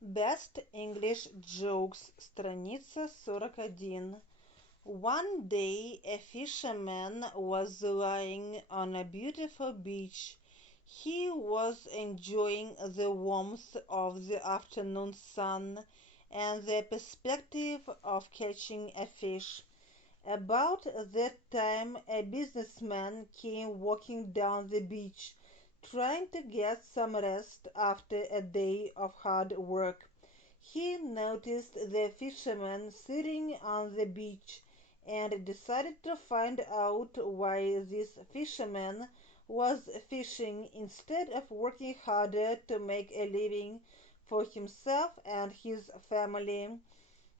Best English Jokes, страница 41. One day a fisherman was lying on a beautiful beach. He was enjoying the warmth of the afternoon sun and the perspective of catching a fish. About that time, a businessman came walking down the beach, trying to get some rest after a day of hard work. He noticed the fisherman sitting on the beach and decided to find out why this fisherman was fishing instead of working harder to make a living for himself and his family.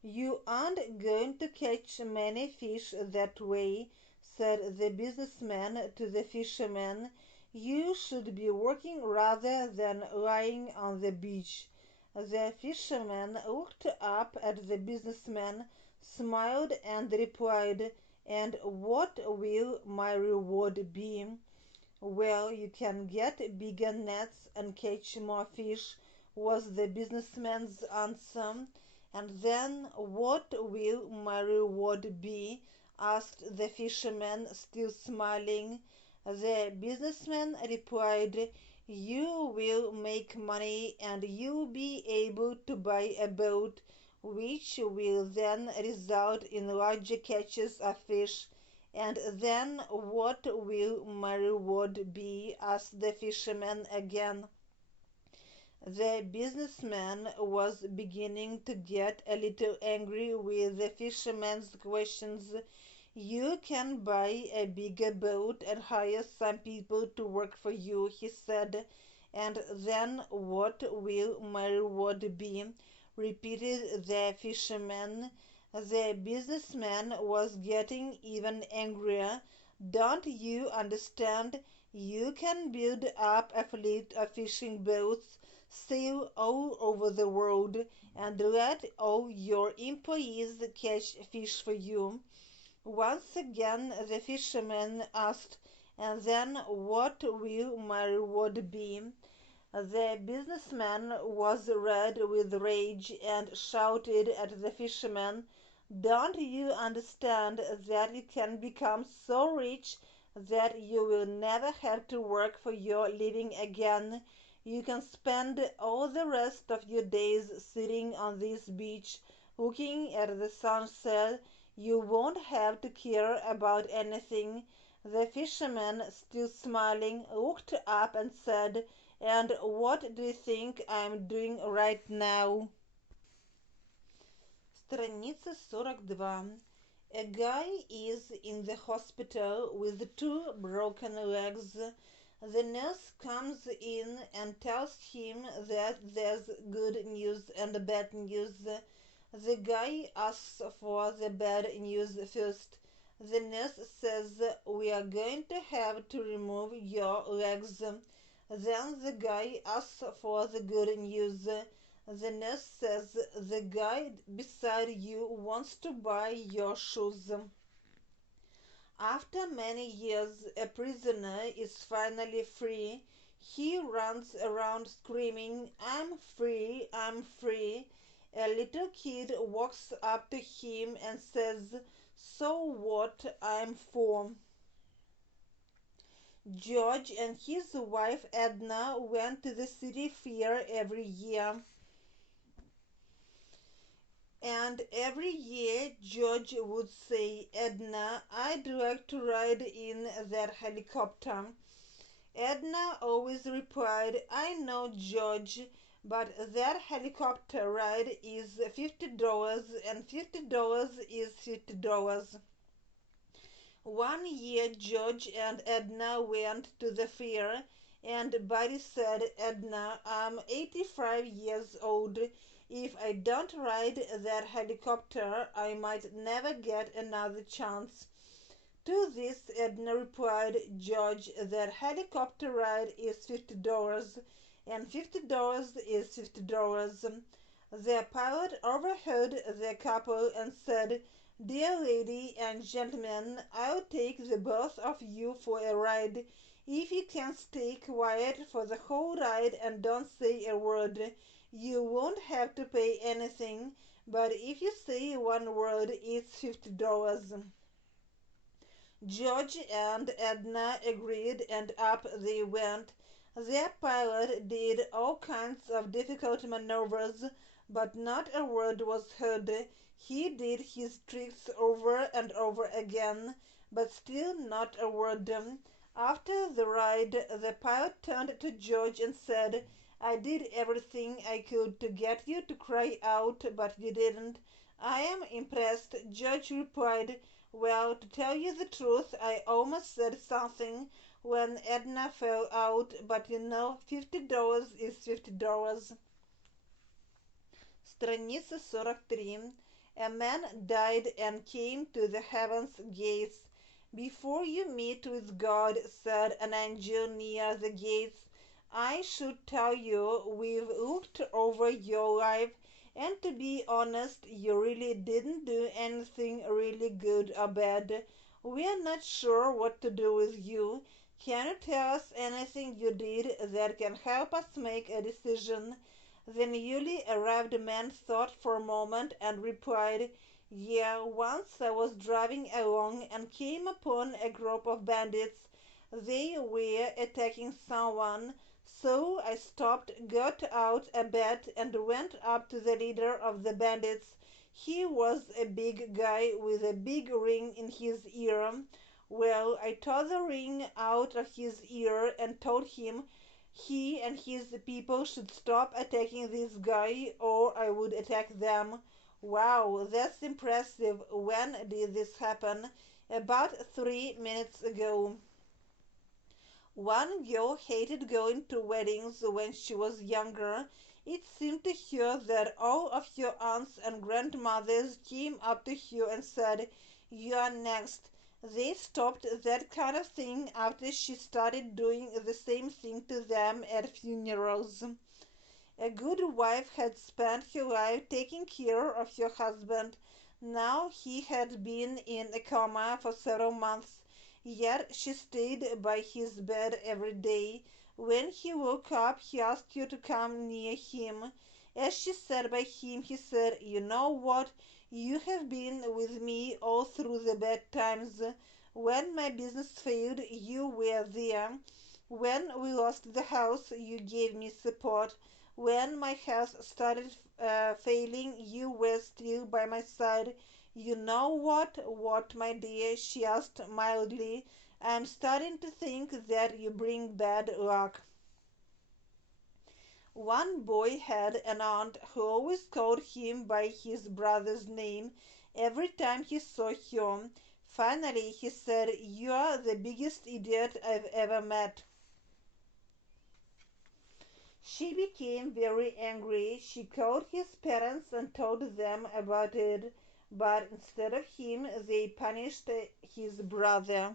"You aren't going to catch many fish that way," said the businessman to the fisherman. "You should be working rather than lying on the beach." The fisherman looked up at the businessman, smiled, and replied, "And what will my reward be?" "Well, you can get bigger nets and catch more fish," was the businessman's answer. "And then what will my reward be?" asked the fisherman, still smiling. The businessman replied, "You will make money and you'll be able to buy a boat, which will then result in larger catches of fish." "And then what will my reward be?" asked the fisherman again. The businessman was beginning to get a little angry with the fisherman's questions. "You can buy a bigger boat and hire some people to work for you," he said. "And then what will my reward be?" repeated the fisherman. The businessman was getting even angrier. "Don't you understand? You can build up a fleet of fishing boats, sail all over the world, and let all your employees catch fish for you." Once again the fisherman asked, "And then what will my reward be?" The businessman was red with rage and shouted at the fisherman, "Don't you understand that you can become so rich that you will never have to work for your living again? You can spend all the rest of your days sitting on this beach looking at the sunset. You won't have to care about anything." The fisherman, still smiling, looked up and said, "And what do you think I'm doing right now?" Страница 42. A guy is in the hospital with two broken legs. The nurse comes in and tells him that there's good news and bad news. The guy asks for the bad news first. The nurse says, "We are going to have to remove your legs." Then the guy asks for the good news. The nurse says, "The guy beside you wants to buy your shoes." After many years, a prisoner is finally free. He runs around screaming, "I'm free, I'm free." A little kid walks up to him and says, "So what, I'm for." George and his wife Edna went to the city fair every year. And every year George would say, "Edna, I'd like to ride in that helicopter." Edna always replied, "I know, George, but that helicopter ride is $50 and $50 is $50. One year George and Edna went to the fair, and Buddy said, "Edna, I'm 85 years old. If I don't ride that helicopter, I might never get another chance." To this Edna replied, "George, that helicopter ride is $50, and $50 is $50. The pilot overheard the couple and said, "Dear lady and gentlemen, I'll take the both of you for a ride. If you can stay quiet for the whole ride and don't say a word, you won't have to pay anything. But if you say one word, it's $50. George and Edna agreed, and up they went. Their pilot did all kinds of difficult maneuvers, but not a word was heard. He did his tricks over and over again, but still not a word. After the ride, the pilot turned to George and said, "I did everything I could to get you to cry out, but you didn't." "I am impressed," George replied. "Well, to tell you the truth, I almost said something when Edna fell out, but you know, $50 is $50. Страница 43. A man died and came to the heavens gates. "Before you meet with God," said an angel near the gates, "I should tell you we've looked over your life, and to be honest, you really didn't do anything really good or bad. We're not sure what to do with you. Can you tell us anything you did that can help us make a decision?" The newly arrived man thought for a moment and replied, "Yeah, once I was driving along and came upon a group of bandits. They were attacking someone, so I stopped, got out a bat, and went up to the leader of the bandits. He was a big guy with a big ring in his ear. Well, I tore the ring out of his ear and told him he and his people should stop attacking this guy or I would attack them." "Wow, that's impressive. When did this happen?" "About 3 minutes ago." One girl hated going to weddings when she was younger. It seemed to her that all of her aunts and grandmothers came up to her and said, "You're next." They stopped that kind of thing after she started doing the same thing to them at funerals. A good wife had spent her life taking care of her husband. Now he had been in a coma for several months, yet she stayed by his bed every day. When he woke up, he asked her to come near him. As she sat by him, he said, "You know what? You have been with me all through the bad times. When my business failed, you were there. When we lost the house, you gave me support. When my health started failing, you were still by my side. You know what?" "What, my dear?" she asked mildly. "I'm starting to think that you bring bad luck." One boy had an aunt who always called him by his brother's name every time he saw him. Finally, he said, "You're the biggest idiot I've ever met." She became very angry. She called his parents and told them about it, but instead of him, they punished his brother.